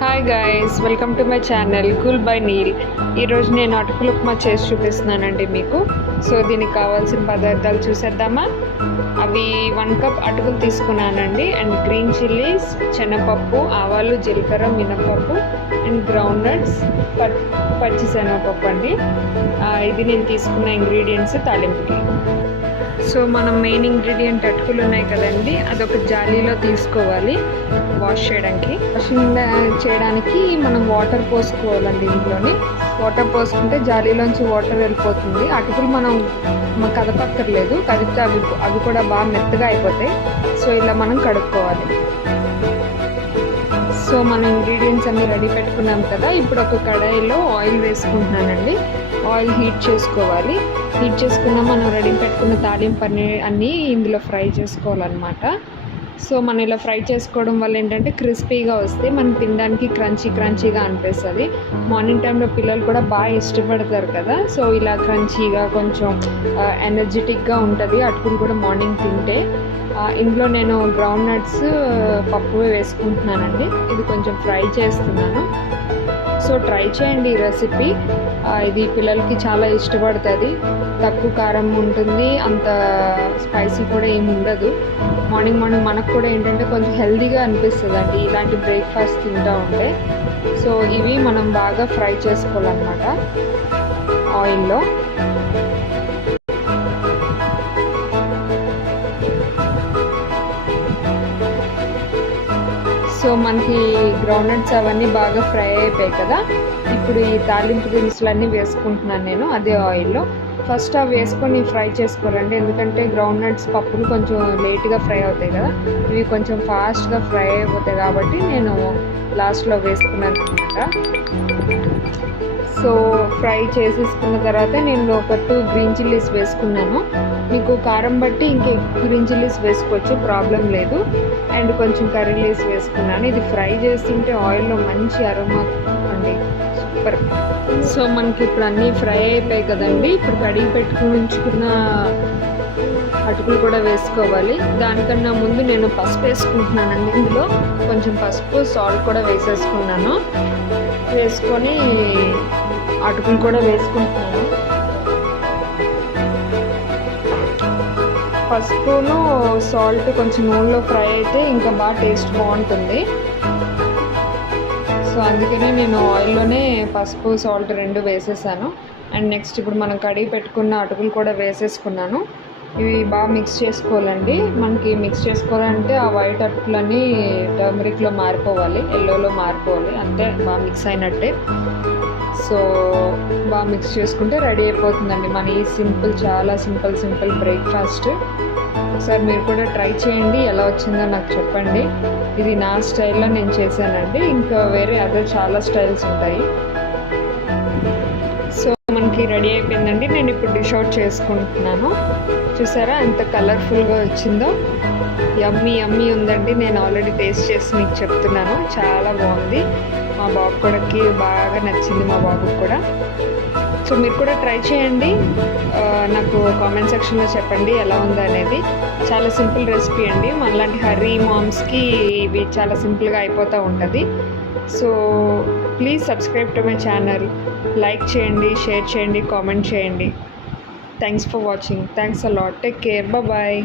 Hi guys, welcome to my channel cool by Neel. ఈరోజు నేను అటుకుల ఉప్మా చేసి చూపిస్తున్నానండి మీకు. సో దీనికి కావాల్సిన పదార్థాలు చూసేద్దామా. అవి 1 కప్ అటుకులు తీసుకున్నానండి, అండ్ గ్రీన్ చిల్లీస్, శనగపప్పు, ఆవాలు, జీలకర్ర, మినపప్పు అండ్ గ్రౌండ్ నట్స్, పచ్చిశనగపప్పు అండి. ఇది నేను తీసుకున్న ఇంగ్రీడియంట్స్ తాలింపుకి. సో మనం మెయిన్ ఇంగ్రీడియంట్ అటుకులు ఉన్నాయి కదండి, అదొక జాలీలో తీసుకోవాలి వాష్ చేయడానికి. వాషింగ్ చేయడానికి మనం వాటర్ పోసుకోవాలండి. ఇంట్లోని వాటర్ పోసుకుంటే జాలీలోంచి వాటర్ వెళ్ళిపోతుంది. అటుకులు మనం కదపక్కర్లేదు, కదిపితే అవి కూడా బాగా మెత్తగా అయిపోతాయి. సో ఇలా మనం కడుక్కోవాలి. సో మన ఇంగ్రీడియంట్స్ అన్నీ రెడీ పెట్టుకున్నాం కదా. ఇప్పుడు ఒక కడాయిలో ఆయిల్ వేసుకుంటున్నానండి. ఆయిల్ హీట్ చేసుకోవాలి. హీట్ చేసుకున్న మనం రెడీ పెట్టుకున్న తాలింపు అన్నీ ఇందులో ఫ్రై చేసుకోవాలన్నమాట. సో మనం ఇలా ఫ్రై చేసుకోవడం వల్ల ఏంటంటే క్రిస్పీగా వస్తే మనం తినడానికి క్రంచీగా అనిపిస్తుంది. మార్నింగ్ టైంలో పిల్లలు కూడా బాగా ఇష్టపడతారు కదా. సో ఇలా క్రంచీగా కొంచెం ఎనర్జెటిక్గా ఉంటుంది అటుకులు కూడా మార్నింగ్ తింటే. ఇందులో నేను గ్రౌండ్ నట్స్, పప్పు వేసుకుంటున్నానండి. ఇది కొంచెం ఫ్రై చేస్తున్నాను. సో ట్రై చేయండి ఈ రెసిపీ. ఇది పిల్లలకి చాలా ఇష్టపడుతుంది. తక్కువ కారం ఉంటుంది, అంత స్పైసీ కూడా ఏమి ఉండదు. మార్నింగ్ మనకు కూడా ఏంటంటే కొంచెం హెల్తీగా అనిపిస్తుంది అండి ఇలాంటి బ్రేక్ఫాస్ట్ తింటూ ఉంటే. సో ఇవి మనం బాగా ఫ్రై చేసుకోవాలన్నమాట ఆయిల్లో. సో మనకి గ్రౌండ్ నట్స్ అవన్నీ బాగా ఫ్రై అయిపోయాయి కదా. ఇప్పుడు ఈ తాలింపు దినుసులన్నీ వేసుకుంటున్నాను నేను అదే ఆయిల్లో. ఫస్ట్ అవి వేసుకొని ఫ్రై చేసుకోరండి, ఎందుకంటే గ్రౌండ్ నట్స్ పప్పులు కొంచెం లేట్గా ఫ్రై అవుతాయి కదా. ఇవి కొంచెం ఫాస్ట్గా ఫ్రై అయిపోతాయి కాబట్టి నేను లాస్ట్లో వేసుకున్నాను అనమాట. సో ఫ్రై చేసేసుకున్న తర్వాత నేను ఒక 2 గ్రీన్ చిల్లీస్ వేసుకున్నాను. మీకు కారం బట్టి ఇంకా గ్రీన్ చిల్లీస్ వేసుకోవచ్చు, ప్రాబ్లం లేదు. అండ్ కొంచెం కర్రీ లీవ్స్ వేసుకున్నాను. ఇది ఫ్రై చేస్తుంటే ఆయిల్లో మంచి అరోమా అండి, సూపర్. సో మనకి ఇప్పుడు అన్నీ ఫ్రై అయిపోయాయి కదండి. ఇప్పుడు కడిగి పెట్టుకుని ఉంచుకున్న అటుకులు కూడా వేసుకోవాలి. దానికన్నా ముందు నేను పసుపు వేసుకుంటున్నానండి. ఇందులో కొంచెం పసుపు, సాల్ట్ కూడా వేసేసుకున్నాను. వేసుకొని అటుకులు కూడా వేసుకుంటున్నాను. పసుపును సాల్ట్ కొంచెం నూనెలో ఫ్రై అయితే ఇంకా బాగా టేస్ట్ బాగుంటుంది. సో అందుకని నేను ఆయిల్లోనే పసుపు, సాల్ట్ 2 వేసేసాను. అండ్ నెక్స్ట్ ఇప్పుడు మనం కడిగి పెట్టుకున్న అటుకులు కూడా వేసేసుకున్నాను. ఇవి బాగా మిక్స్ చేసుకోవాలండి. మనకి మిక్స్ చేసుకోవాలంటే ఆ వైట్ అటుకులన్నీ టర్మరిక్లో మారిపోవాలి, ఎల్లోలో మారిపోవాలి, అంతే బాగా మిక్స్ అయినట్టే. సో బాగా మిక్స్ చేసుకుంటే రెడీ అయిపోతుందండి మన ఈ చాలా సింపుల్ బ్రేక్ఫాస్ట్. ఒకసారి మీరు కూడా ట్రై చేయండి, ఎలా వచ్చిందో నాకు చెప్పండి. ఇది నా స్టైల్లో నేను చేశానండి, ఇంకా వేరే చాలా స్టైల్స్ ఉంటాయి. సో మనకి రెడీ అయిపోయిందండి. నేను ఇప్పుడు డిష్ అవుట్ చేసుకుంటున్నాను. చూసారా ఎంత కలర్ఫుల్గా వచ్చిందో. యమ్మీ ఉందండి. నేను ఆల్రెడీ టేస్ట్ చేసి మీకు చెప్తున్నాను, చాలా బాగుంది. మా బాబు కూడాకి బాగా నచ్చింది, మా బాబుకి కూడా. సో మీరు కూడా ట్రై చేయండి, నాకు కామెంట్ సెక్షన్లో చెప్పండి ఎలా ఉందో అనేది. చాలా సింపుల్ రెసిపీ అండి. మనలాంటి హర్రీ మామ్స్కి ఇవి చాలా సింపుల్గా అయిపోతూ ఉంటుంది. So please subscribe to my channel. Like చేయండి, షేర్ చేయండి, కామెంట్ చేయండి. Thanks for watching. Thanks a lot. Take care. Bye.